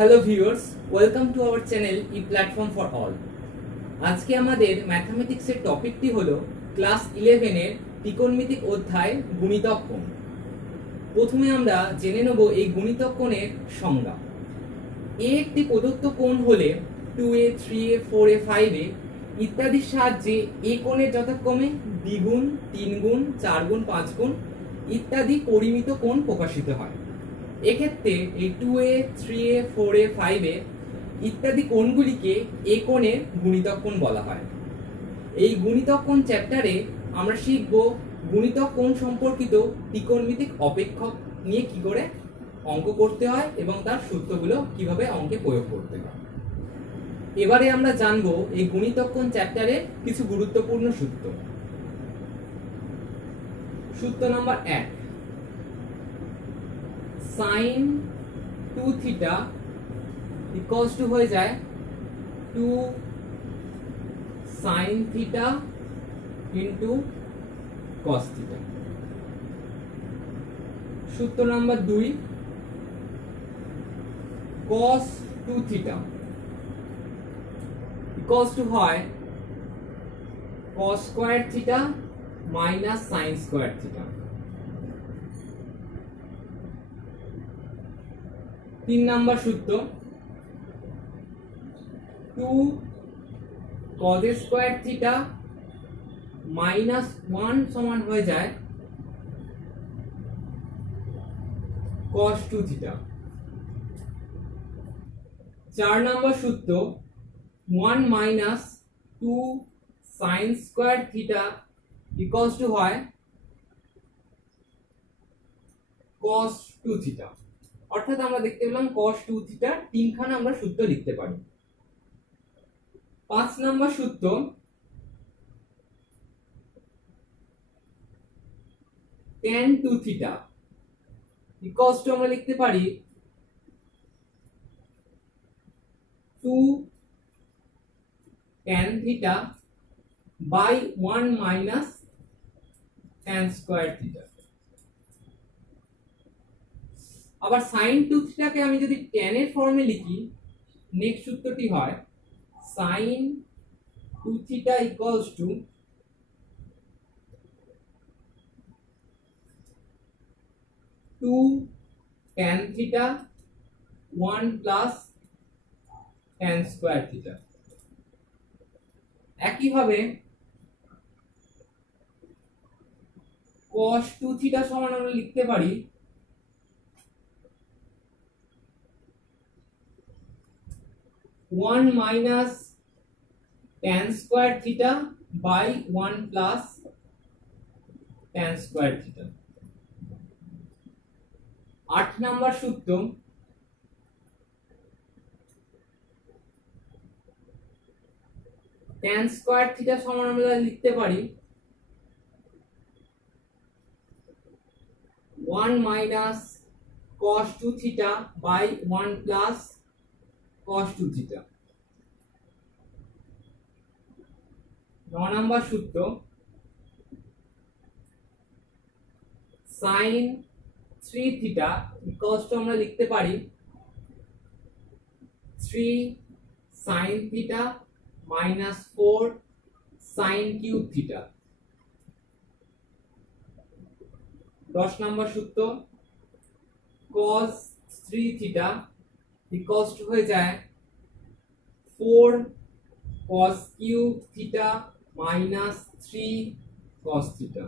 Hello viewers, welcome to our channel E platform for all. আজকে আমাদের ম্যাথমেটিক্সের টপিকটি হলো class 11 এর ত্রিকোণমিতিক অধ্যায় গুণিতক কোণ। প্রথমে আমরা জেনে নেব এই গুণিতক কোণের সংজ্ঞা। এ একটি প্রদত্ত কোণ হলে 2a, 3a, 4a, 5a ইত্যাদির সাহায্যে এ কোণের যথাক্রমে দ্বিগুণ, 3 গুণ, 4 গুণ, 5 গুণ ইত্যাদি পরিমিত কোণ প্রকাশিত হয়। এক্ষেত্রে এই 2a, 3a, 4a, 5a ইত্যাদি কোণগুলিকে এ কোণের গুণিতক কোণ বলা হয়। এই গুণিতক কোণ চ্যাপ্টারে আমরা শিখব গুণিতক কোণ সম্পর্কিত ত্রিকোণমিতিক অপেক্ষক নিয়ে কি করে অঙ্ক করতে হয় এবং তার সূত্রগুলো কিভাবে অঙ্কে প্রয়োগ করতে হয়। এবারে আমরা জানবো এই গুণিতক কোণ চ্যাপ্টারে কিছু গুরুত্বপূর্ণ সূত্র। সূত্র number 1, sin 2 theta equals to হয়ে যায় 2 sin theta into cos theta. সূত্র number 2, cos 2 theta equals to হয় cos square theta minus sin square theta. 3 number সূত্র, 2 cos স্কয়ার থিটা মাইনাস 1 সমান হয়ে যায় cos 2 থিটা। 4 নাম্বার সূত্র, 1 minus 2 sin square theta equals to হয় cos 2 theta. অর্থাৎ আমরা দেখতে পেলাম cos 2 থিটার তিনখানা আমরা সূত্র লিখতে পারি। 5 নাম্বার সূত্র, tan 2 থিটা ইকুয়ালস টু আমরা লিখতে পারি 2 tan theta by 1 minus tan square theta. আবার sin 2 থিটাকে আমি যদি tan এর ফর্মে লিখি, নেক্সট সূত্রটি হয় sin 2 theta equals to 2 tan theta 1 plus tan square theta. একইভাবে cos 2 থিটা সমান আমরা লিখতে পারি 1 minus tan square theta by 1 plus tan square theta. 8 number সূত্র, tan স্কয়ার থিটা সমান আমরা লিখতে পারি 1 minus cos 2 theta by 1 plus cos 2 theta. 9 number সূত্র, sin 3 থিটা ইকুয়ালস টু আমরা লিখতে পারি 3 sin theta minus 4 sin cube theta. 10 number সূত্র, cos 3 থিটা ইকুয়ালস টু হয়ে যায় 4 cos cube theta minus 3 cos theta.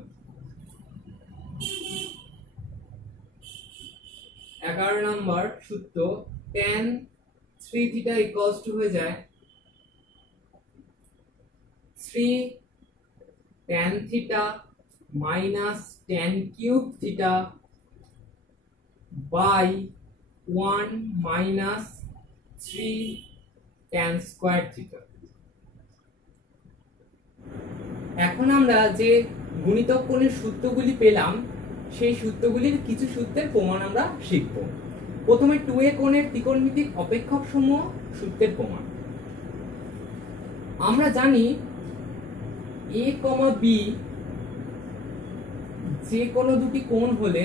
11 number সূত্র, tan 3 থিটা ইকুয়ালস টু হয়ে যায় 3 tan theta minus tan cube theta by 1 minus 3 tan square theta. এখন আমরা যে গুণিতক কোণের সূত্রগুলি পেলাম, সেই সূত্রগুলির কিছু সূত্রের প্রমাণ আমরা শিখব। প্রথমে 2a কোণের ত্রিকোণমিতিক অপেক্ষক সমূহ সূত্রের প্রমাণ। আমরা জানি a, b যে কোনো দুটি কোণ হলে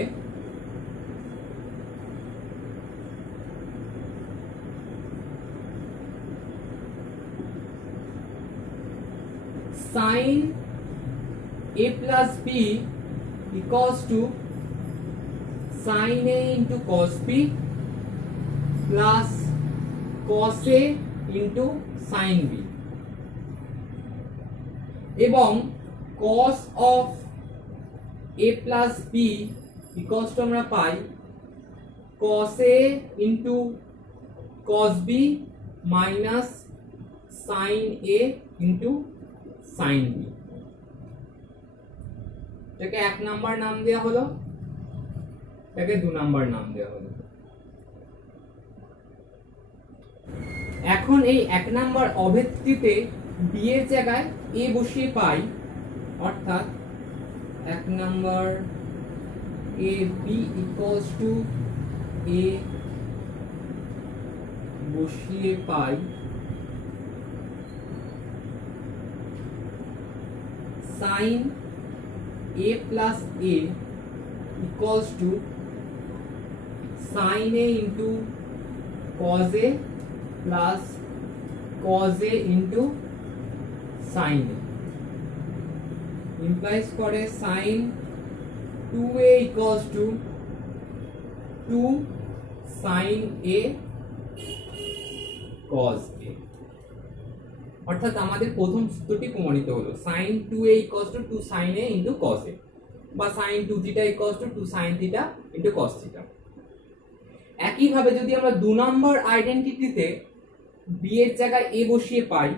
sin a plus b equals to sin a into cos b plus cos a into sin b এবং cos of a plus b equals to আমরা পাই cos a into cos b minus sin a into sin b। এটাকে 1 number নাম দেওয়া হলো, এটাকে 2 number নাম দেওয়া হলো। এখন এই 1 নাম্বার অভিব্যক্তিতে b এর জায়গায় a বসিয়ে পাই, অর্থাৎ 1 number a b equals to a বসিয়ে পাই sin a plus a equals to sin a into cos a plus cos a into sin a implies করে sin 2a equals to 2 sin a cos a। অর্থাৎ আমাদের প্রথম সূত্রটি প্রমাণিত হলো sin 2a equals to 2 sin a into cos a বা sin 2 theta equals to 2 sin theta into cos theta। একই ভাবে যদি আমরা 2 নম্বর আইডেন্টিটিতে b এর জায়গায় a বসিয়ে পাই,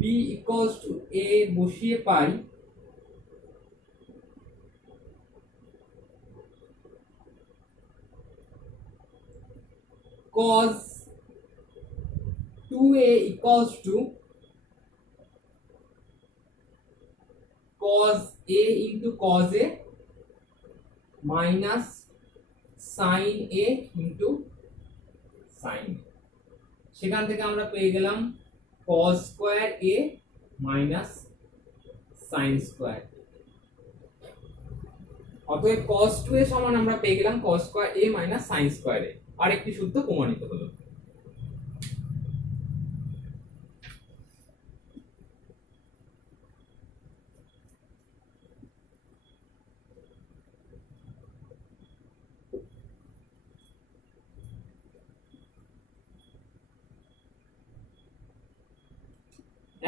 b equals to a বসিয়ে পাই cos 2a equals to cos a into cos a minus sin a into sin a। সেখান থেকে আমরা পেয়ে গেলাম cos square a minus sin square। অতএব cos 2a সমান আমরা পেয়ে গেলাম cos square a minus sin square a। আরেকটি সূত্র প্রমাণিত হলো।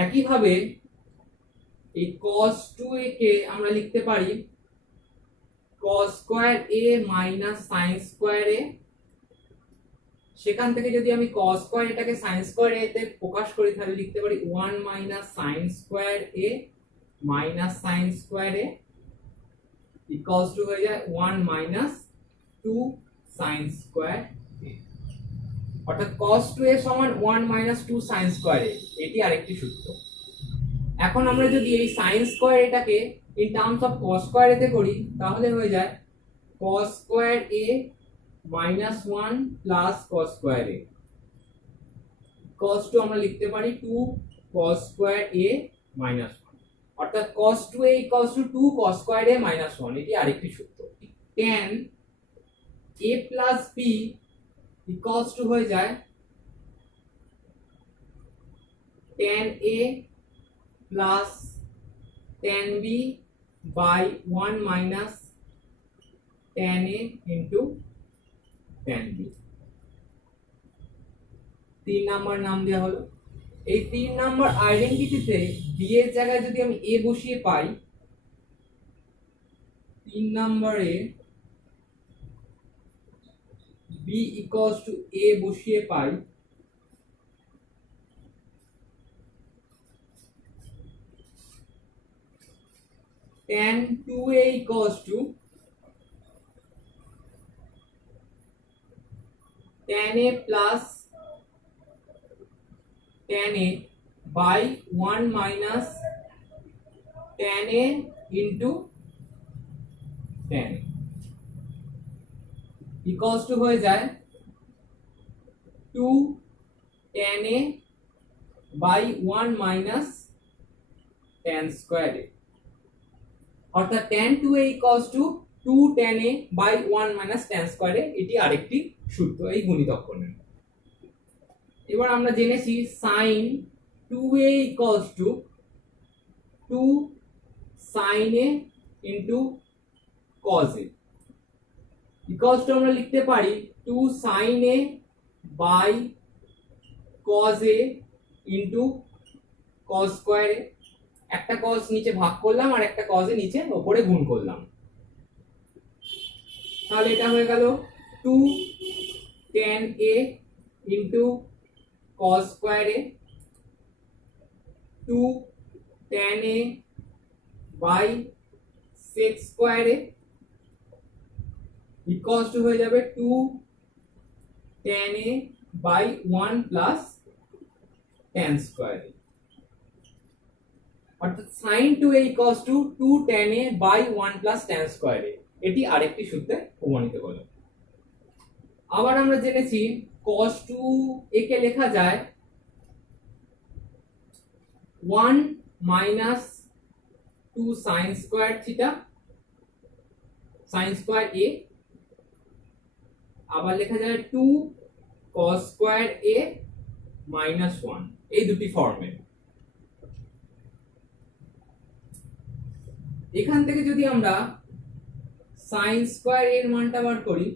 একইভাবে এই cos 2a কে আমরা লিখতে পারি cos square a minus sin square a। সেখান থেকে যদি আমি cos square এটাকে sin square a তে প্রকাশ করি তাহলে লিখতে পারি 1 minus sin square a minus sin square a equals to হয়ে যায় 1 minus 2 sin square a। অর্থাৎ cos 2a সমান 1 minus 2 sin square a, এটি আরেকটি সূত্র। এখন আমরা যদি এই sin square এটাকে in terms of cos square a তে করি তাহলে হয়ে যায় cos square a minus 1 plus cos square a cos 2 আমরা লিখতে পারি 2 cos square a minus 1। অর্থাৎ cos 2a equals to 2 cos square a minus 1, এটি আরেকটি সূত্র। tan a plus b equals to হয়ে যায় tan a plus tan b by 1 minus tan a into tan b। 3 number নাম দেওয়া হলো। এই 3 নাম্বার আইডেন্টিটিতে b এর জায়গায় যদি আমি a বসিয়ে পাই, 3 নম্বরে b equals to a বসিয়ে পাই tan 2a equals to tan a plus tan a by 1 minus tan a into tan a equals to হয়ে যায় 2 tan a by 1 minus tan square a। অর্থাৎ tan 2a equals to 2 tan a by 1 minus tan square a, এটি আরেকটি সূত্র এই গুণিতক কোণের। এবার আমরা জেনেছি sin 2a equals to 2 sin a into cos a equals to আমরা লিখতে পারি 2 sin a by cos a into cos square a। একটা cos নিচে ভাগ করলাম আর একটা cos এ নিচে উপরে গুণ করলাম, তাহলে এটা হয়ে গেল 2 tan a into cos square a 2 tan a by sec square a equals to হয়ে যাবে 2 tan a by 1 plus tan square a, অর্থাৎ sin 2a equals to 2 tan a by 1 plus tan square a। এটি আরেকটি সূত্রে প্রমাণিত হলো। আবার আমরা জেনেছি cos 2a কে লেখা যায় 1 minus 2 sin square theta sin square a, আবার লেখা যায় 2 cos স্কয়ার a মাইনাস 1, এই দুটি ফর্মে। এখান থেকে যদি আমরা sin স্কয়ার এর মানটা বার করি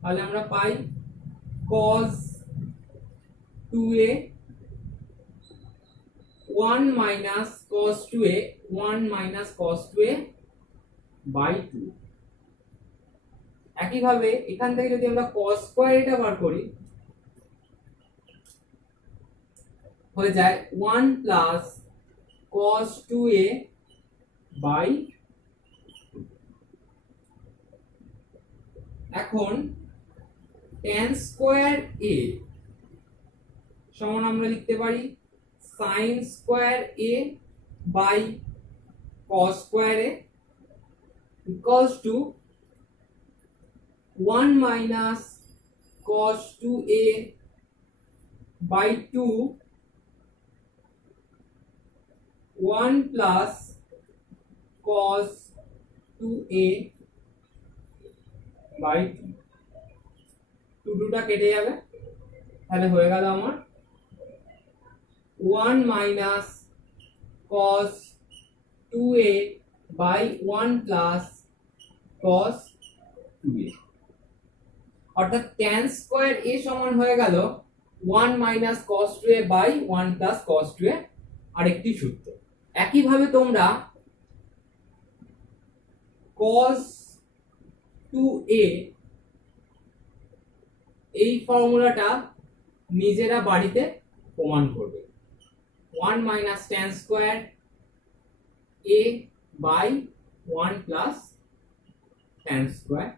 তাহলে আমরা পাই cos 2a 1 minus cos 2a 1 minus cos 2a by 2। একইভাবে এখান থেকে যদি আমরা cos স্কয়ার এটা বার করি হয়ে যায় 1 প্লাস cos 2a বাই 2। এখন tan স্কয়ার a সমান আমরা লিখতে পারি sin square a by cos square a equals to 1 minus cos 2a by 2 1 plus cos 2a by 2, 2টা কেটে যাবে, তাহলে হয়ে গেল আমার 1 minus cos 2a by 1 plus cos 2a, অর্থাৎ tan স্কয়ার a সমান হয়ে গেল 1 minus cos 2a by 1 plus cos 2a, আরেকটি সূত্র। একইভাবে তোমরা cos 2a এই ফর্মুলাটা নিজেরা বাড়িতে প্রমাণ করবে। 1 minus tan square a by 1 plus tan square.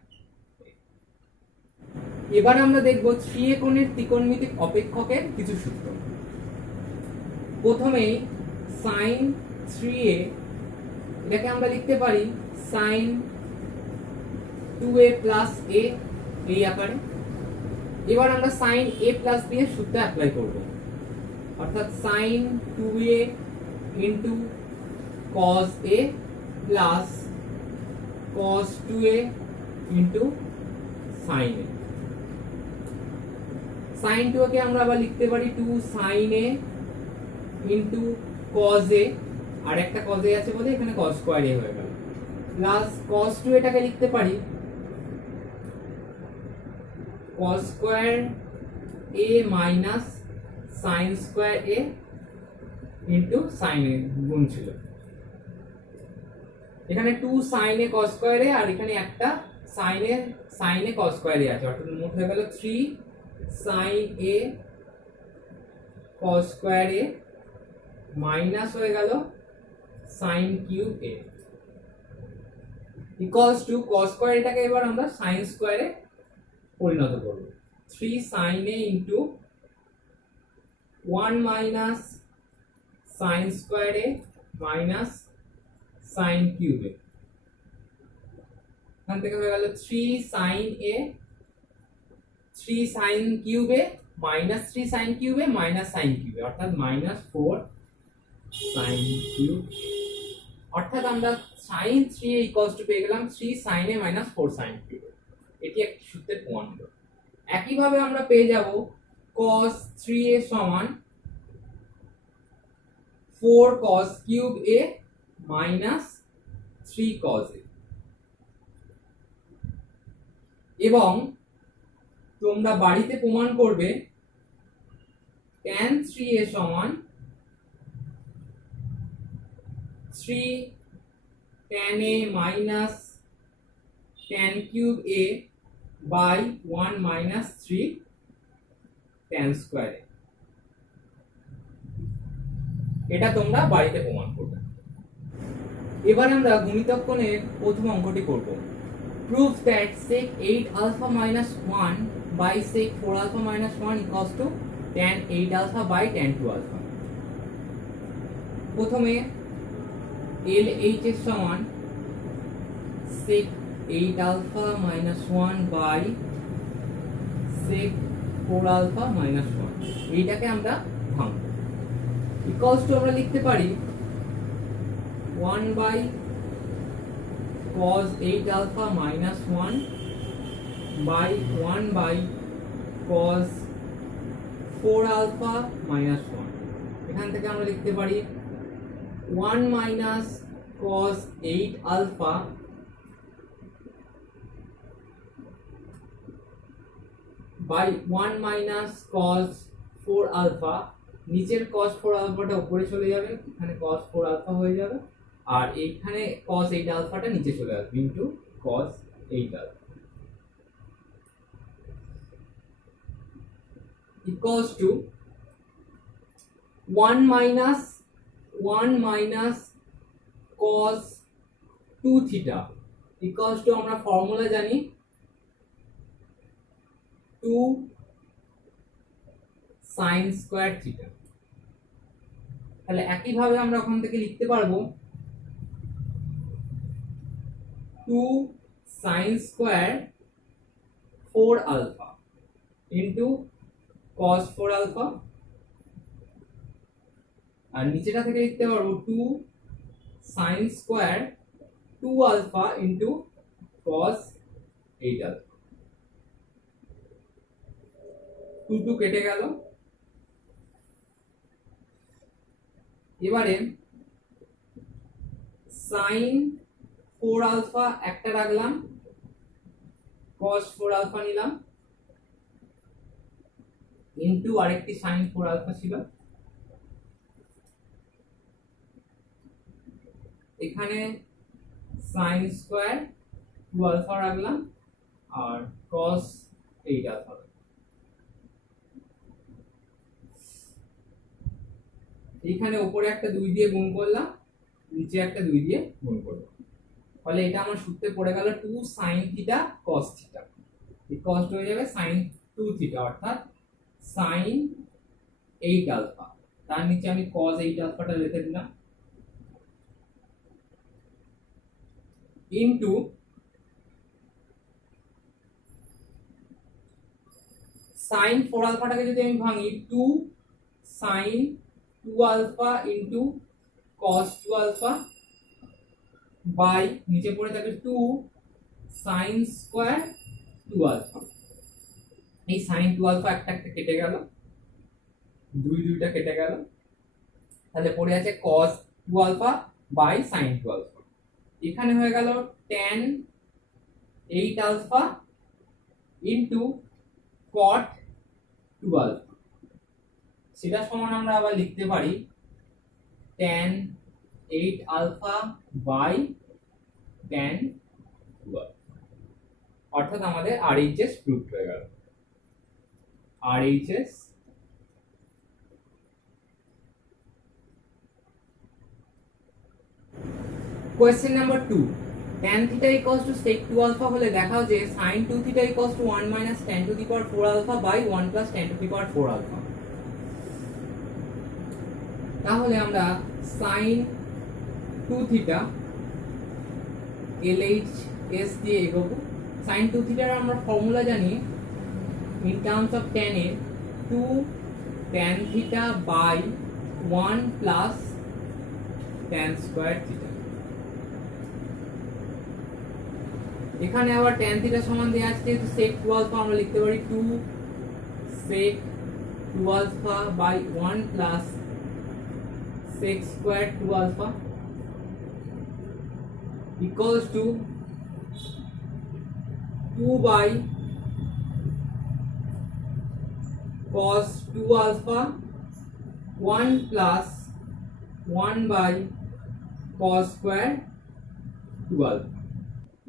এবার আমরা দেখব 3a কোণের ত্রিকোণমিতিক অপেক্ষকের কিছু সূত্র। প্রথমেই sin 3a এটাকে আমরা লিখতে পারি sin 2a প্লাস a এই আকারে। এবার আমরা sin a প্লাস b এর সূত্র অ্যাপ্লাই করব, অর্থাৎ sin 2a into cos a plus cos 2a into sin a। sin 2a কে আমরা আবার লিখতে পারি 2 sin a into cos a, আর একটা cos a আছে বলে এখানে cos স্কয়ার a হয়ে গেল, প্লাস cos 2 এটাকে লিখতে পারি cos square a minus sin square a into sin a গুণ ছিল। এখানে 2 sin a cos square a আর এখানে একটা sin a cos square a আছে, অর্থাৎ মোট হয়ে গেল 3 sin a cos square a minus হয়ে গেল sin cube a equals two cos square এটাকে এবার আমরা sin স্কয়ারে পরিণত করব। 3 sin a into 1 minus sin square a minus sin cube a, এখান থেকে হয়ে গেল 3 sin a 3 sin cube a minus 3 sin cube a minus sin cube a, অর্থাৎ মাইনাস 4 sin কিউব, অর্থাৎ আমরা sin 3a ইকুয়ালস টু পেয়ে গেলাম 3 sin a minus 4 sin cube. এটি একটি সূত্রের প্রমাণ হলো। একইভাবে আমরা পেয়ে যাব cos 3a সমান 4 cos cube a minus 3 cos a। এবং তোমরা বাড়িতে প্রমাণ করবে tan 3a সমান 3 tan a minus tan cube a by 1 minus 3 tan square a। এটা তোমরা বাড়িতে প্রমাণ করবে। এবার আমরা গুণিতক কোণের প্রথম অঙ্কটি করব। Prove that sec 8 alpha minus 1 by sec 4 alpha minus 1 equals to tan 8 alpha by tan 2 alpha। প্রথমে LH এর সমান sec 8 alpha minus 1 by sec 4 alpha minus 1, এইটাকে আমরা ভাঙব। ইকুয়ালস টু আমরা লিখতে পারি 1 by cos 8 alpha minus 1 by 1 by cos 4 alpha minus 1। এখান থেকে আমরা লিখতে পারি 1 minus cos 8 alpha by 1 minus cos 4 alpha। নিচের cos 4 alpha টা উপরে চলে যাবে, এখানে cos 4 alpha হয়ে যাবে, আর এইখানে cos 8 alpha টা নিচে চলে আসবে into cos 8 alpha equals to 1 minus cos 2 theta equals to আমরা ফর্মুলা জানি 2 sin square theta। তাহলে একই ভাবে আমরা ওখান থেকে লিখতে পারবো 2 sin square 4 alpha into cos 4 alpha, আর নিচেটা থেকে লিখতে পারবো 2 sin square 2 alpha into cos 8 alpha। 2 কেটে গেল। এবারে sin 4 alpha একটা রাখলাম, cos 4 alpha নিলাম ইনটু আরেকটি sin 4 alpha ছিল, এখানে sin square 2 alpha রাখলাম আর cos 8 alpha। এখানে উপরে একটা 2 দিয়ে গুণ করলাম, নিচে একটা 2 দিয়ে গুণ করলাম, ফলে এটা আমার সূত্রে পড়ে গেল 2 sin theta cos theta। এই cos হয়ে যাবে sin 2 theta অর্থাৎ sin 8 alpha। তার নিচে আমি cos 8 alpha টা লিখে দিলাম ইনটু sin 4 alpha টাকে যদি আমি ভাঙি 2 sin 2 alpha into cos 2 alpha by নিচে পড়ে থাকে 2 sin square 2 alpha। এই sin 2 alpha একটা একটা কেটে গেল, 2টা কেটে গেল, তাহলে পড়ে আছে cos 2 alpha by sin 2 alpha। এখানে হয়ে গেল tan 8 alpha into cot 2 alpha। সেটা সমান আমরা আবার লিখতে পারি tan 8 alpha by tan 2 alpha, অর্থাৎ আমাদের RHS প্রুফ হয়ে গেল। RHS Question number 2, tan theta equals to sec 2 alpha হলে দেখাও যে sin 2 theta equals to 1 minus tan to the power 4 alpha by 1 plus tan to the power 4 alpha। তাহলে আমরা sin 2 theta LHS দিয়ে এগোবো। sin 2 theta এর আমরা formula জানি in terms of tan এর 2 tan theta by 1 plus tan square theta। এখানে আবার tan theta সমান দেয়া আছে যেহেতু sec 2 alpha আমরা লিখতে পারি 2 sec 2 alpha by 1 plus sec square 2 alpha equals to 2 by cos 2 alpha 1 plus 1 by cos square 2 alpha।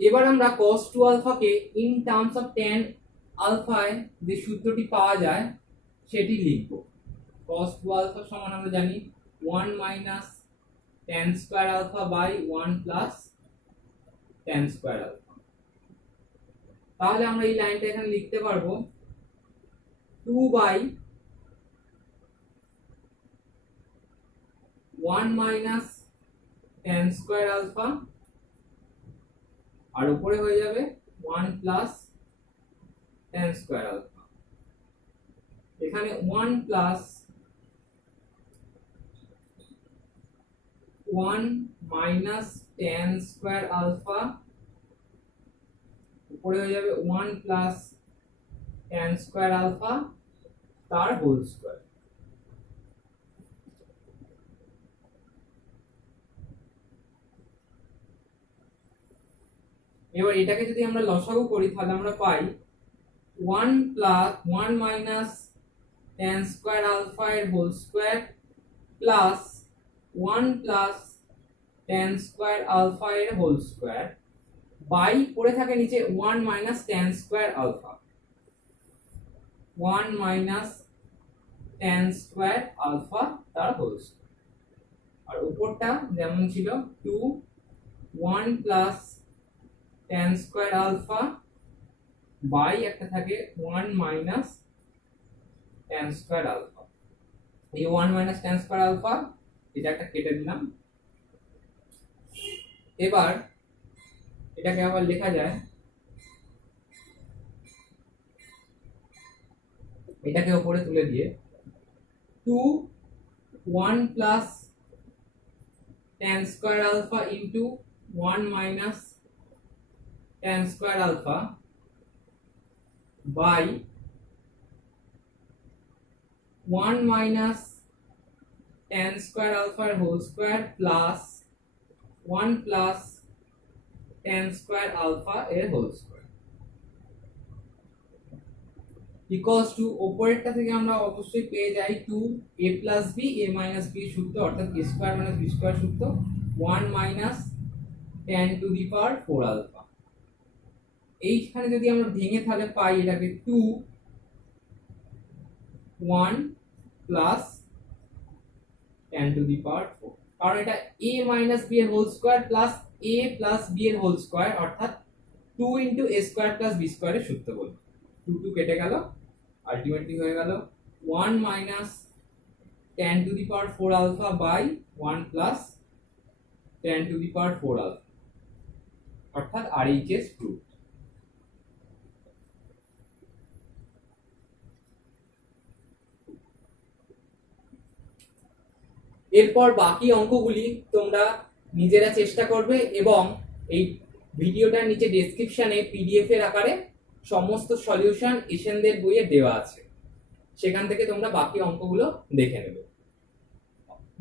এবার আমরা cos 2 alpha K in terms of tan alpha এ যে সূত্রটি পাওয়া যায় সেটি লিখব। cos 2 alpha সমান আমরা জানি 1 minus tan square alpha by 1 plus tan square alpha। তাহলে আমরা এই লাইনটা এখানে লিখতে পারবো 2 by 1 minus tan square alpha আর উপরে হয়ে যাবে 1 plus tan square alpha। এখানে 1 plus 1 minus tan square alpha উপরে হয়ে যাবে 1 plus tan square alpha তার হোল স্কয়ার। এবার এটাকে যদি আমরা লসাগু করি তাহলে আমরা পাই 1 plus 1 minus tan square alpha এর whole square plus 1 plus tan square alpha এর হোল স্কয়ার বাই পড়ে থাকে নিচে 1 minus tan square alpha 1 minus tan square alpha তার হোল স্কয়ার আর উপরটা যেমন ছিল 2 1 plus tan square alpha by একটা থাকে 1 minus tan square alpha। এই 1 minus tan square alpha এটা একটা কেটে দিলাম। এবার এটাকে আবার লেখা যায় এটাকে উপরে তুলে দিয়ে 2 1 plus tan square alpha into 1 minus tan square alpha by 1 minus tan square alpha whole square plus 1 plus tan square alpha এর whole square equals to উপরেরটা থেকে আমরা অবশ্যই পেয়ে যাই 2 a plus b a minus b সূত্র অর্থাৎ a square minus b square সূত্র 1 minus tan to the power 4 alpha। এইখানে যদি আমরা ভেঙে তাহলে পাই এটাকে 2 1 plus tan to the power 4 কারণ এটা a minus b এর whole square plus a plus b এর হোল স্কয়ার অর্থাৎ 2 into a square plus b square এর সূত্র বলবো। 2 2 কেটে গেল আলটিমেটলি হয়ে গেল 1 minus tan to the power 4 alpha by 1 plus tan to the power 4 alpha অর্থাৎ RHS প্রুফ। এরপর বাকি অঙ্কগুলি তোমরা নিজেরা চেষ্টা করবে এবং এই ভিডিওটার নিচে ডেসক্রিপশনে পিডিএফ এর আকারে সমস্ত সলিউশন এশনদের বইয়ে দেওয়া আছে, সেখান থেকে তোমরা বাকি অঙ্কগুলো দেখে নেবে।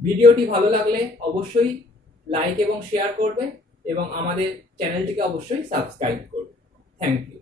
ভিডিওটি ভালো লাগলে অবশ্যই লাইক এবং শেয়ার করবে এবং আমাদের চ্যানেলটিকে অবশ্যই সাবস্ক্রাইব করবে। Thank you.